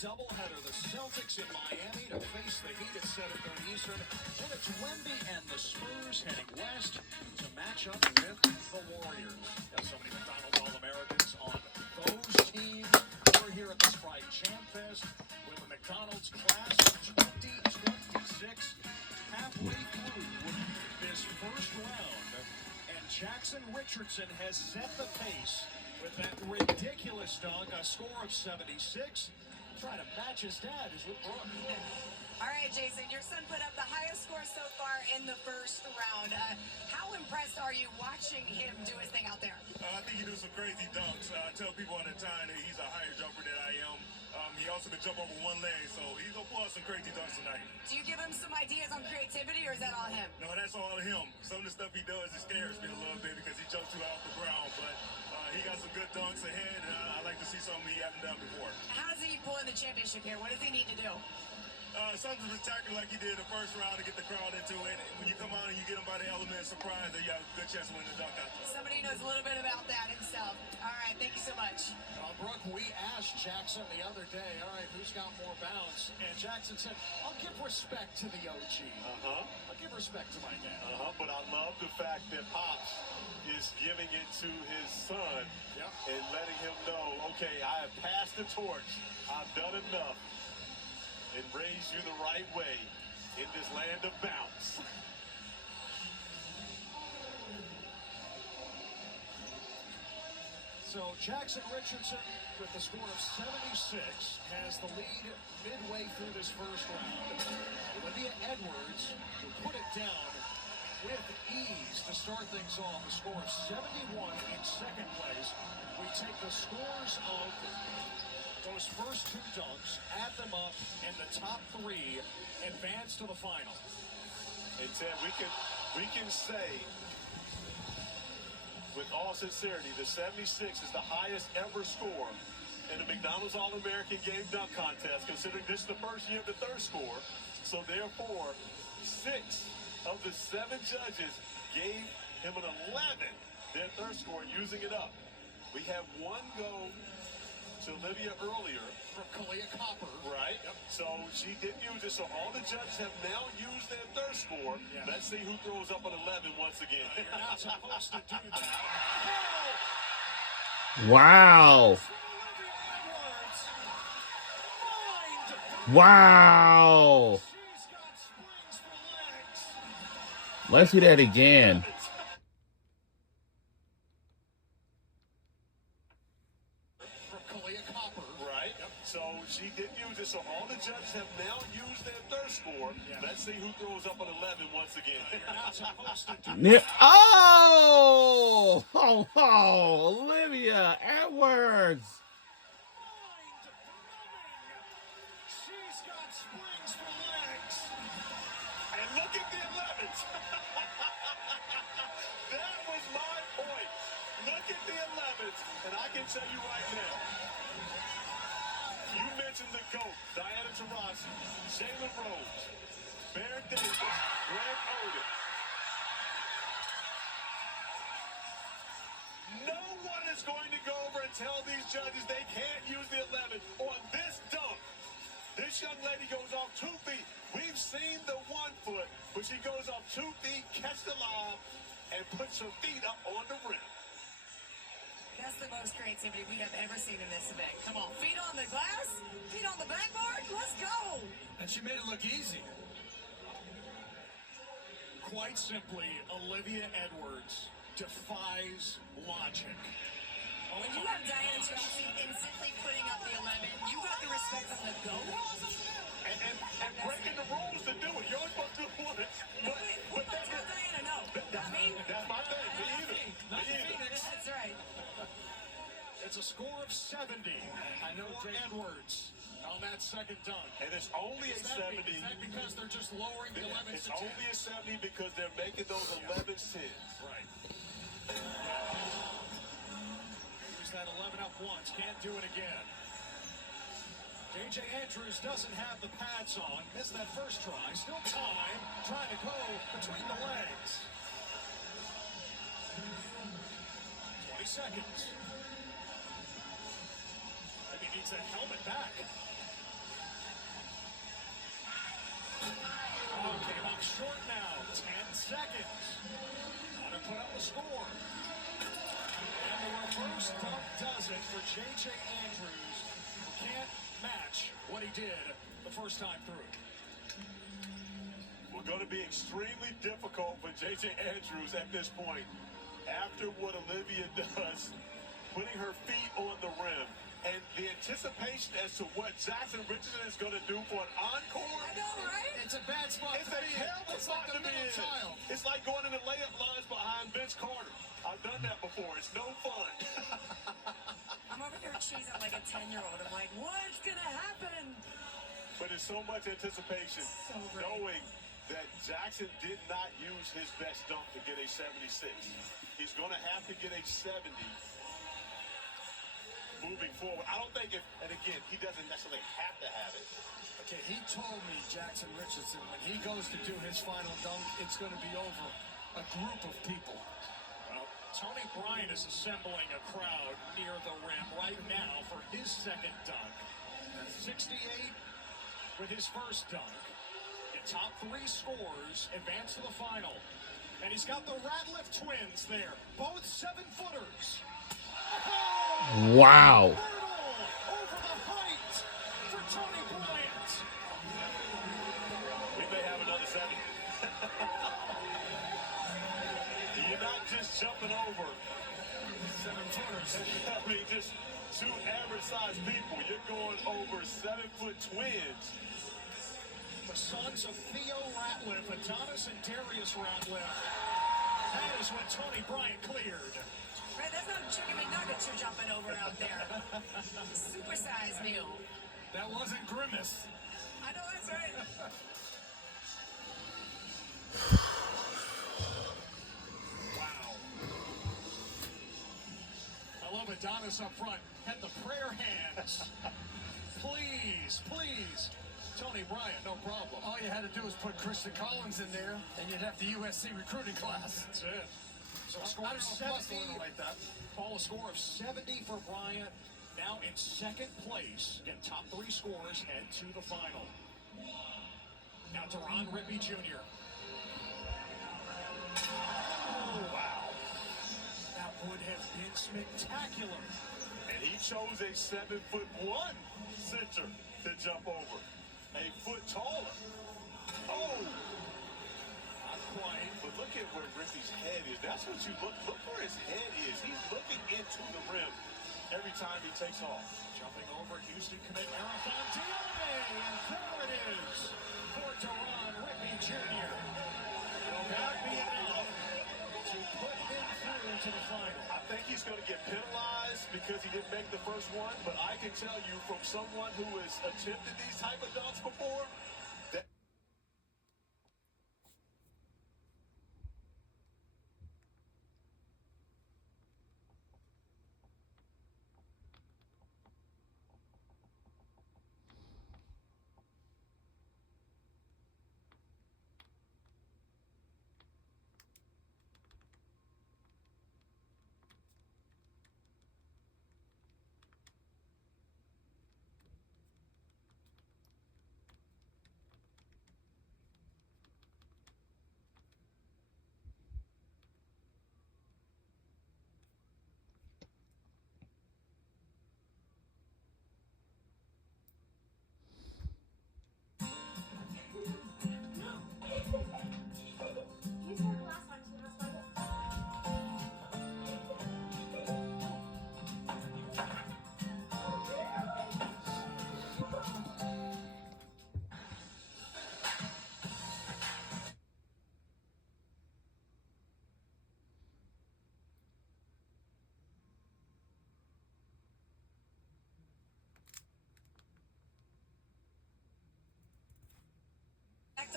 doubleheader. The Celtics in Miami to face the Heat at 7:30 Eastern. Then it's Wemby and the Spurs heading west to match up with the Warriors. Got so many McDonald's All-Americans on those teams. We're here at the Sprite Champ Fest with the McDonald's class of 2026 halfway through this first round. And Jackson Richardson has set the pace with that ridiculous dunk, a score of 76. Trying to match his dad is with Brooke. All right, Jason, your son put up the highest score so far in the first round. How impressed are you watching him do his thing out there? I think he do some crazy dunks. I tell people all the time that he's a higher jumper than I am. He also can jump over one leg, so he's going to pull out some crazy dunks tonight. Do you give him some ideas on creativity, or is that all him? No, that's all him. Some of the stuff he does, it scares me a little bit because he jumps too high off the ground, but he got some good dunks ahead, and I like to see something he hasn't done before. How does he pull in the championship here? What does he need to do? Something spectacular like he did the first round to get the crowd into it. When you come on and you get him by the element of surprise, then you have a good chance of winning the dunk out there. Somebody knows a little bit about that himself. All right, thank you so much. Brooke, we asked Jackson the other day, all right, who's got more bounce? And Jackson said, I'll give respect to the OG. I'll give respect to my dad. But I love the fact that Pops is giving it to his son and letting him know, okay, I have passed the torch. I've done enough and raised you the right way in this land of bounce. So Jackson Richardson, with the score of 76, has the lead midway through this first round. Olivia Edwards, who put it down with ease to start things off, a score of 71 in second place. We take the scores of those first two dunks, add them up, and the top three advance to the final. And Ted, we can say with all sincerity, the 76 is the highest ever score in the McDonald's All-American Game Dunk Contest, considering this is the first year of the third score. So therefore, 6 of the 7 judges gave him an 11, their third score, using it up. We have one go to Olivia earlier. From Kalia Copper. Right. So she didn't use it. So all the judges have now used their third score. Let's see who throws up an 11 once again. You're not supposed to do that. Wow. Wow. Let's do that again. So she didn't use it. So all the judges have now used their third score. Let's see who throws up an 11 once again. Oh! Olivia Edwards. She's got springs for legs. And look at the 11s. That was my point. Look at the 11s. And I can tell you right now, you mentioned the GOAT, Diana Taurasi, Jalen Rose, Baron Davis, Greg Oden. No one is going to go over and tell these judges they can't use the 11 on this dunk. This young lady goes off 2 feet. We've seen the 1 foot, but she goes off 2 feet, catches the lob, and puts her feet up on the rim. That's the most creativity we have ever seen in this event. Come on, feet on the glass, feet on the backboard, let's go. And she made it look easy. Quite simply, Olivia Edwards defies logic. When you have Diana Taurasi instantly putting up the 11, you got the respect of the GOAT. And breaking the rules to do it. You're only supposed to do one. But Let's go, Diana, no. that's my thing. Me either. That's right. It's a score of 70. I know Edwards on that second dunk. And it's only a 70. Is that because they're just lowering the 11s It's to 10? only a 70 because they're making those 11s 10. Right. Use that 11 up once. Can't do it again. J.J. Andrews doesn't have the pads on. Missed that first try. Still time. Trying to go between the legs. 20 seconds. Maybe needs that helmet back. Clock short now. 10 seconds. Gotta put up a score. And the reverse dunk does it for J.J. Andrews, who can't match what he did the first time through. We're going to be extremely difficult for J.J. Andrews at this point. After what Olivia does, putting her feet on the rim, and the anticipation as to what Jackson Richardson is going to do for an encore. I know, right? It's a bad spot It's to a be in. terrible It's spot like to the be middle in. child. It's like going in the layup lines behind Vince Carter. I've done that before. It's no fun. I'm over here cheesing like a 10-year-old. I'm like, what's going to happen? But there's so much anticipation, So great. knowing that Jackson did not use his best dunk to get a 76. He's going to have to get a 70 moving forward. I don't think and again, he doesn't necessarily have to have it. Okay, he told me, Jackson Richardson, when he goes to do his final dunk, it's going to be over a group of people. Well, Tony Bryant is assembling a crowd near the rim right now for his second dunk. 68 with his first dunk. In top 3 scores, advance to the final. And he's got the Ratliff twins there, both 7-footers. Wow. Over the height for Tony Bryant. We may have another 70. You're not just jumping over 7-footers. I mean, just 2 average-sized people. You're going over 7-foot twins. The sons of Theo Ratliff, Adonis and Darius Ratliff. That is when Tony Bryant cleared. Right, that's not chicken McNuggets you're jumping over out there. Supersize meal. That wasn't Grimace. I know that's right. Wow. I love Adonis up front. Had the prayer hands. Please, please. Tony Bryant, no problem. All you had to do was put Christian Collins in there, and you'd have the USC recruiting class. That's it. So a score I of don't know if Plus 70. would like that. Paul, a score of 70 for Bryant. Now in second place. Again, top 3 scorers head to the final. Now to Ron Rippey Jr. Oh, wow. That would have been spectacular. And he chose a 7'1" center to jump over. A foot taller. Oh! Not quite. But look at where Rippy's head is. That's what you look where his head is. He's looking into the rim every time he takes off. Jumping over Houston commit Marathon Dione. And there it is for Deron Rippey Jr. Will that be enough to put him through to the final? I think he's going to get penalized because he didn't make the first one, but I can tell you from someone who has attempted these type of dunks before, that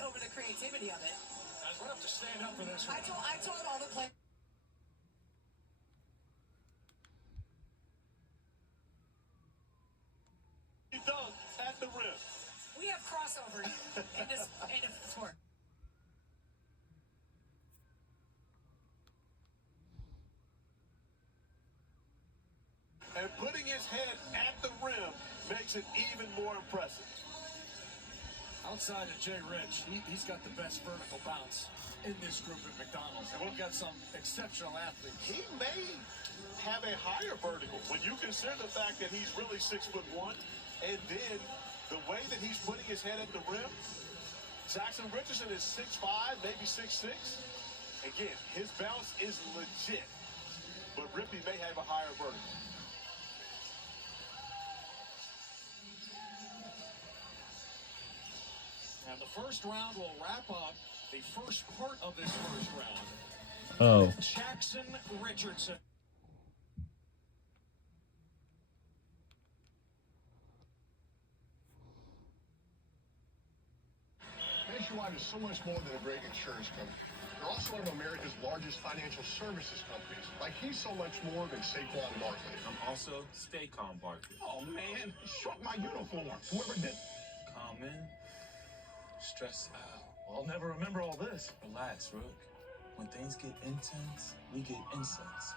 Over the creativity of it. Guys, we're going to have to stand up for this one. I told all the players. he dunked at the rim. We have crossover in this sport. And putting his head at the rim makes it even more impressive. I Outside of Jay Rich, he's got the best vertical bounce in this group at McDonald's. And we've got some exceptional athletes. He may have a higher vertical when you consider the fact that he's really 6'1", and then the way that he's putting his head at the rim. Jackson Richardson is 6'5", maybe 6'6". Again, his bounce is legit, but Rippey may have a higher vertical. And the first round will wrap up the first part of this first round. Oh. Jackson Richardson. Nationwide is so much more than a great insurance company. They're also one of America's largest financial services companies. Like, he's so much more than Saquon Barkley. I'm also Staycom Barkley. Oh, man, he struck my uniform. Whoever did... Calm in. Stress out. I'll never remember all this. Relax, Rook. When things get intense, we get insights.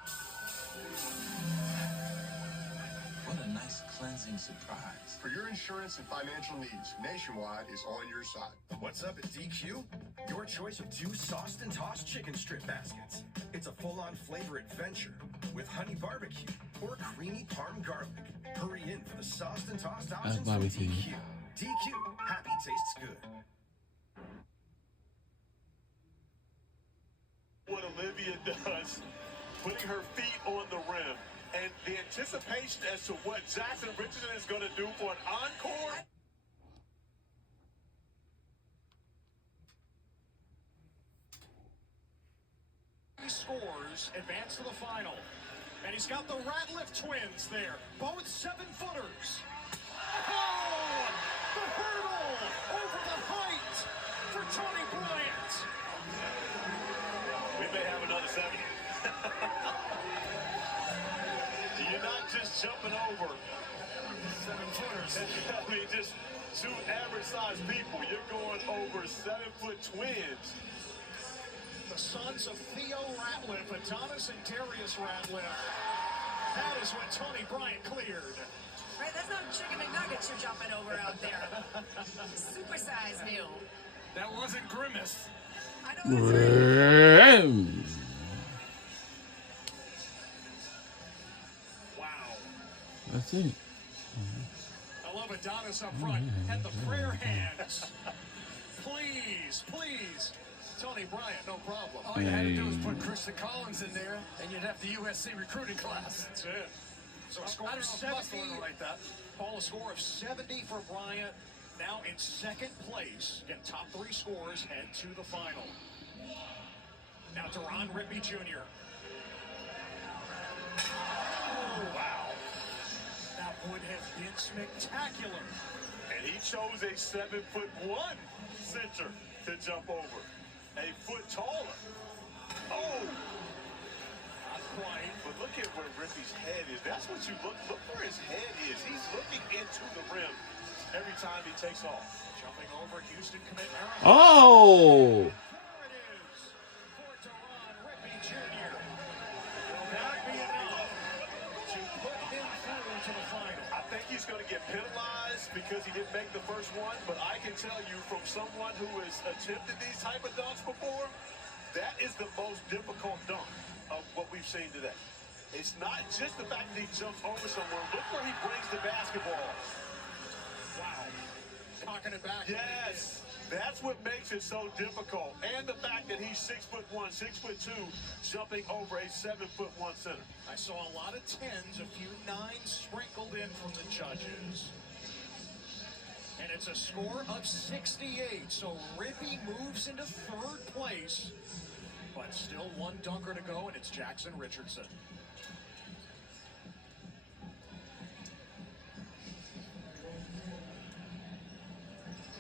What a nice cleansing surprise. For your insurance and financial needs, Nationwide is on your side. What's up at DQ? Your choice of 2 sauced and tossed chicken strip baskets. It's a full-on flavor adventure with honey barbecue or creamy parm garlic. Hurry in for the sauced and tossed options from barbecue. DQ. DQ, happy tastes good. What Olivia does, putting her feet on the rim, and the anticipation as to what Jackson Richardson is going to do for an encore. He scores, advance to the final. And he's got the Ratliff twins there, both 7-footers. Oh! The hurdle over the height for Tony Bryant. We may have another 7. You're not just jumping over 7-footers. I mean, just 2 average-sized people. You're going over 7-foot twins. The sons of Theo Ratliff, Adonis and Darius Ratliff. That is what Tony Bryant cleared. Right, that's not chicken McNuggets you're jumping over out there. Supersize meal. That wasn't Grimace. I know that's right. Wow. That's it. I love Adonis up front and the prayer hands. Please, please. Tony Bryant, no problem. All you had to do was put Christian Collins in there, and you'd have the USC recruiting class. That's it. So a score I of don't know if 70. like that. Paul, a score of 70 for Bryant. Now in second place. Again, top 3 scores head to the final. Now Deron Rippey Jr. Oh, wow. That would have been spectacular. And he chose a 7'1" center to jump over. A foot taller. Oh! Not quite. But look at where Rippey's head is. That's what you look where his head is. He's looking into the rim every time he takes off. Jumping over Houston commit Aaron. Oh! There it is for Deron Rippey Jr. Will that be enough to put him through to the final? I think he's going to get penalized because he didn't make the first one, but I can tell you from someone who has attempted these type of dunks before, that is the most difficult dunk of what we've seen today. It's not just the fact that he jumps over someone. Look where he brings the basketball. Wow. Knocking it back. Yes, that's what makes it so difficult. And the fact that he's 6'1", 6'2", jumping over a 7'1" center. I saw a lot of 10s, a few 9s sprinkled in from the judges. And it's a score of 68. So Rippey moves into third place. But still one dunker to go, and it's Jackson Richardson.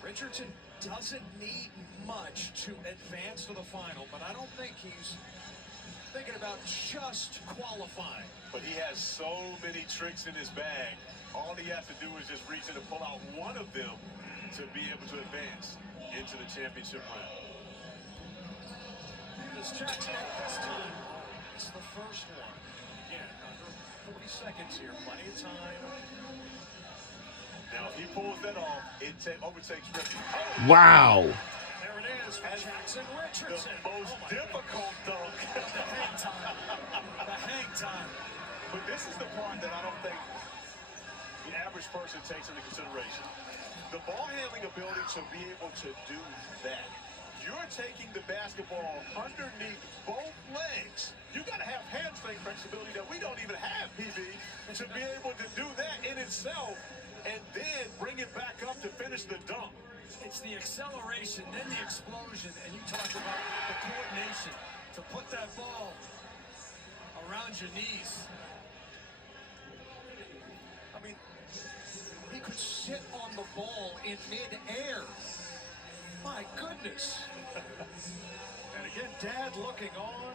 Richardson doesn't need much to advance to the final, but I don't think he's thinking about just qualifying. But he has so many tricks in his bag. All he has to do is just reach in and pull out one of them to be able to advance into the championship round. Does Jackson at this time? It's the first one. Again, under 40 seconds here, plenty of time. Now, if he pulls that off, it overtakes Ricky. Wow. There it is for Jackson The Richardson. most difficult dunk. The hang time. The hang time. But this is the part that I don't think the average person takes into consideration. The ball handling ability to be able to do that. You're taking the basketball underneath both legs. You got to have hamstring flexibility that we don't even have, PB, to be able to do that in itself and then bring it back up to finish the dunk. It's the acceleration, then the explosion, and you talk about the coordination to put that ball around your knees. I mean, he could sit on the ball in mid-air. My goodness. And again, Dad looking on.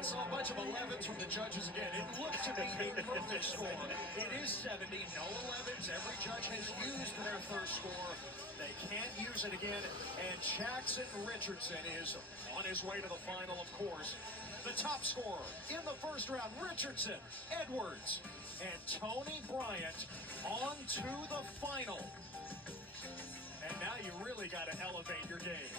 I saw a bunch of 11s from the judges again. It looked to be a perfect score. It is 70, no 11s. Every judge has used their first score. They can't use it again. And Jackson Richardson is on his way to the final, of course. The top scorer in the first round, Richardson, Edwards, and Tony Bryant on to the final. And now you really got to elevate your game.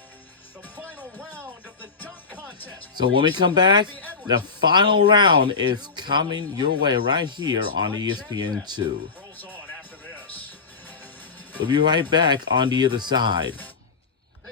The final round of the dunk contest. So when we come back, the final round is coming your way right here on ESPN2. Rolls on after this. We'll be right back on the other side.